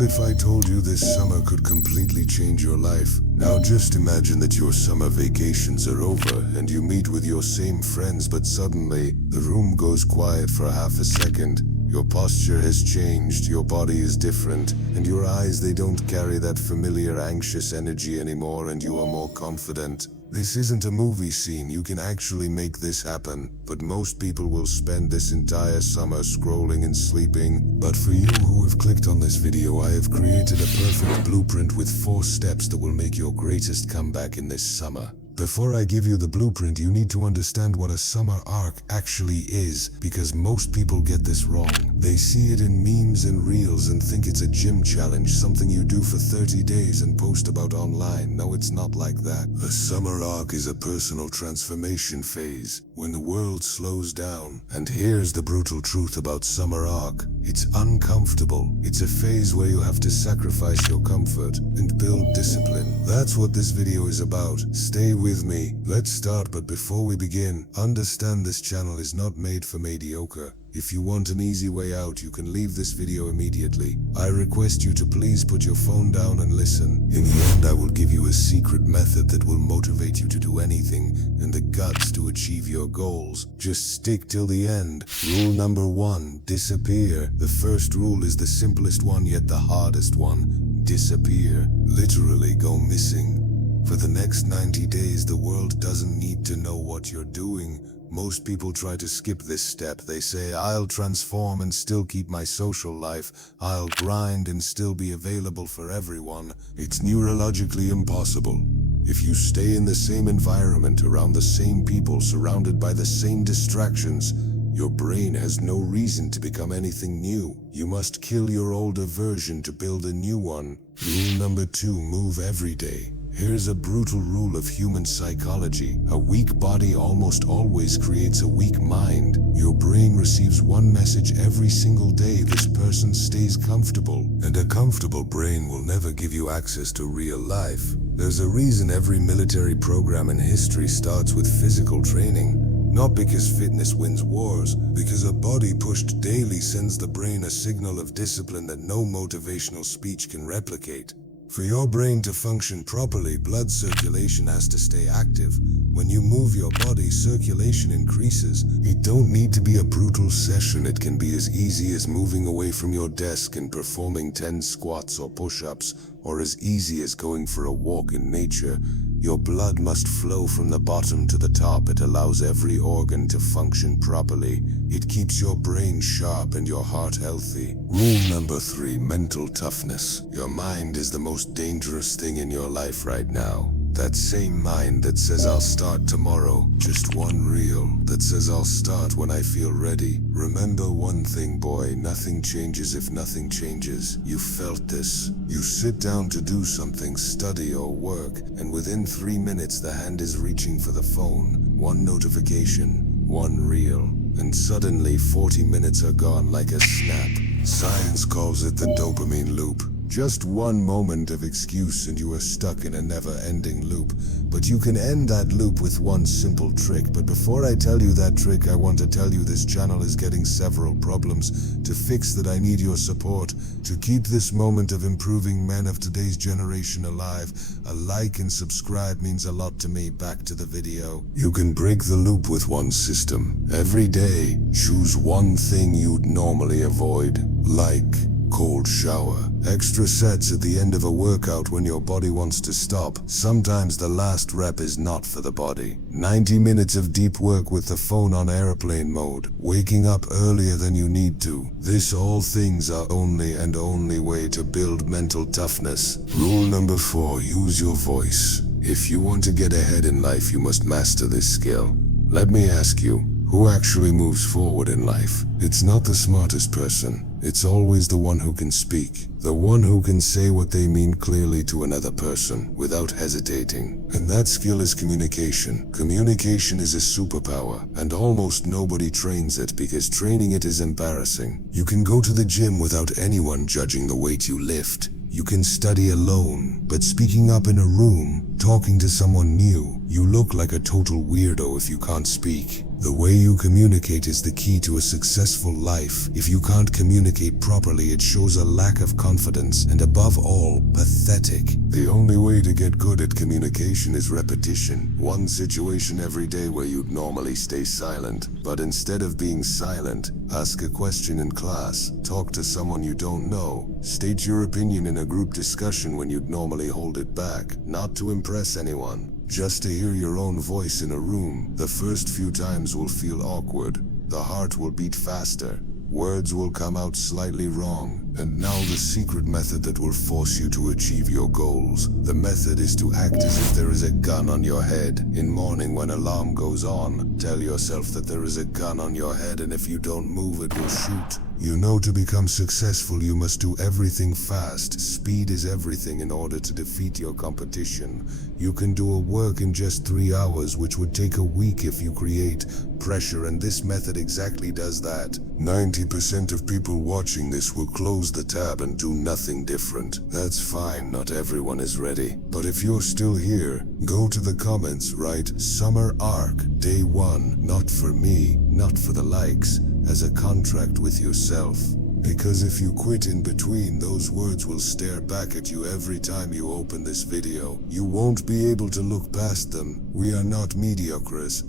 What if I told you this summer could completely change your life? Now just imagine that your summer vacations are over and you meet with your same friends, but suddenly the room goes quiet for half a second. Your posture has changed, your body is different, and your eyes, they don't carry that familiar anxious energy anymore, and you are more confident. This isn't a movie scene, you can actually make this happen, but most people will spend this entire summer scrolling and sleeping. But for you who have clicked on this video, I have created a perfect blueprint with 4 steps that will make your greatest comeback in this summer. Before I give you the blueprint, you need to understand what a summer arc actually is, because most people get this wrong. They see it in memes and reels and think it's a gym challenge, something you do for 30 days and post about online. No, it's not like that. A summer arc is a personal transformation phase, when the world slows down. And here's the brutal truth about summer arc. It's uncomfortable. It's a phase where you have to sacrifice your comfort and build discipline. That's what this video is about. Stay with me. Let's start, but before we begin, understand this channel is not made for mediocre. If you want an easy way out, you can leave this video immediately. I request you to please put your phone down and listen. In the end, I will give you a secret method that will motivate you to do anything and the guts to achieve your goals. Just stick till the end. Rule number 1, disappear. The first rule is the simplest one, yet the hardest one. Disappear. Literally go missing. For the next 90 days, the world doesn't need to know what you're doing. Most people try to skip this step. They say, I'll transform and still keep my social life. I'll grind and still be available for everyone. It's neurologically impossible. If you stay in the same environment, around the same people, surrounded by the same distractions, your brain has no reason to become anything new. You must kill your older version to build a new one. Rule number 2, move every day. Here's a brutal rule of human psychology. A weak body almost always creates a weak mind. Your brain receives one message every single day: this person stays comfortable. And a comfortable brain will never give you access to real life. There's a reason every military program in history starts with physical training. Not because fitness wins wars, because a body pushed daily sends the brain a signal of discipline that no motivational speech can replicate. For your brain to function properly, blood circulation has to stay active. When you move your body, circulation increases. It don't need to be a brutal session. It can be as easy as moving away from your desk and performing 10 squats or push-ups, or as easy as going for a walk in nature. Your blood must flow from the bottom to the top. It allows every organ to function properly. It keeps your brain sharp and your heart healthy. Rule number 3, mental toughness. Your mind is the most dangerous thing in your life right now. That same mind that says I'll start tomorrow, just one reel, that says I'll start when I feel ready. Remember one thing, boy, nothing changes if nothing changes. You felt this. You sit down to do something, study or work, and within 3 minutes the hand is reaching for the phone. One notification, one reel, and suddenly 40 minutes are gone like a snap. Science calls it the dopamine loop. Just one moment of excuse and you are stuck in a never-ending loop. But you can end that loop with one simple trick. But before I tell you that trick, I want to tell you this channel is getting several problems. To fix that, I need your support. To keep this moment of improving men of today's generation alive, a like and subscribe means a lot to me. Back to the video. You can break the loop with one system. Every day, choose one thing you'd normally avoid, like cold shower. Extra sets at the end of a workout when your body wants to stop. Sometimes the last rep is not for the body. 90 minutes of deep work with the phone on airplane mode. Waking up earlier than you need to. This all things are only way to build mental toughness. Rule number 4, use your voice. If you want to get ahead in life, you must master this skill. Let me ask you, who actually moves forward in life? It's not the smartest person. It's always the one who can speak. The one who can say what they mean clearly to another person without hesitating. And that skill is communication. Communication is a superpower, and almost nobody trains it because training it is embarrassing. You can go to the gym without anyone judging the weight you lift. You can study alone, but speaking up in a room, talking to someone new, you look like a total weirdo if you can't speak. The way you communicate is the key to a successful life. If you can't communicate properly, it shows a lack of confidence and, above all, pathetic. The only way to get good at communication is repetition. One situation every day where you'd normally stay silent, but instead of being silent, ask a question in class, talk to someone you don't know, state your opinion in a group discussion when you'd normally hold it back, not to impress anyone, just to hear your own voice in a room. The first few times will feel awkward. The heart will beat faster. Words will come out slightly wrong. And now the secret method that will force you to achieve your goals. The method is to act as if there is a gun on your head. In morning when alarm goes on, tell yourself that there is a gun on your head, and if you don't move, it will shoot. You know, to become successful, you must do everything fast. Speed is everything in order to defeat your competition. You can do a work in just 3 hours, which would take a week if you create pressure, and this method exactly does that. 90% of people watching this will close the tab and do nothing different. That's fine, not everyone is ready. But if you're still here, go to the comments, write "Summer Arc, Day 1, not for me, not for the likes," as a contract with yourself. Because if you quit in between, those words will stare back at you every time you open this video. You won't be able to look past them. We are not mediocres.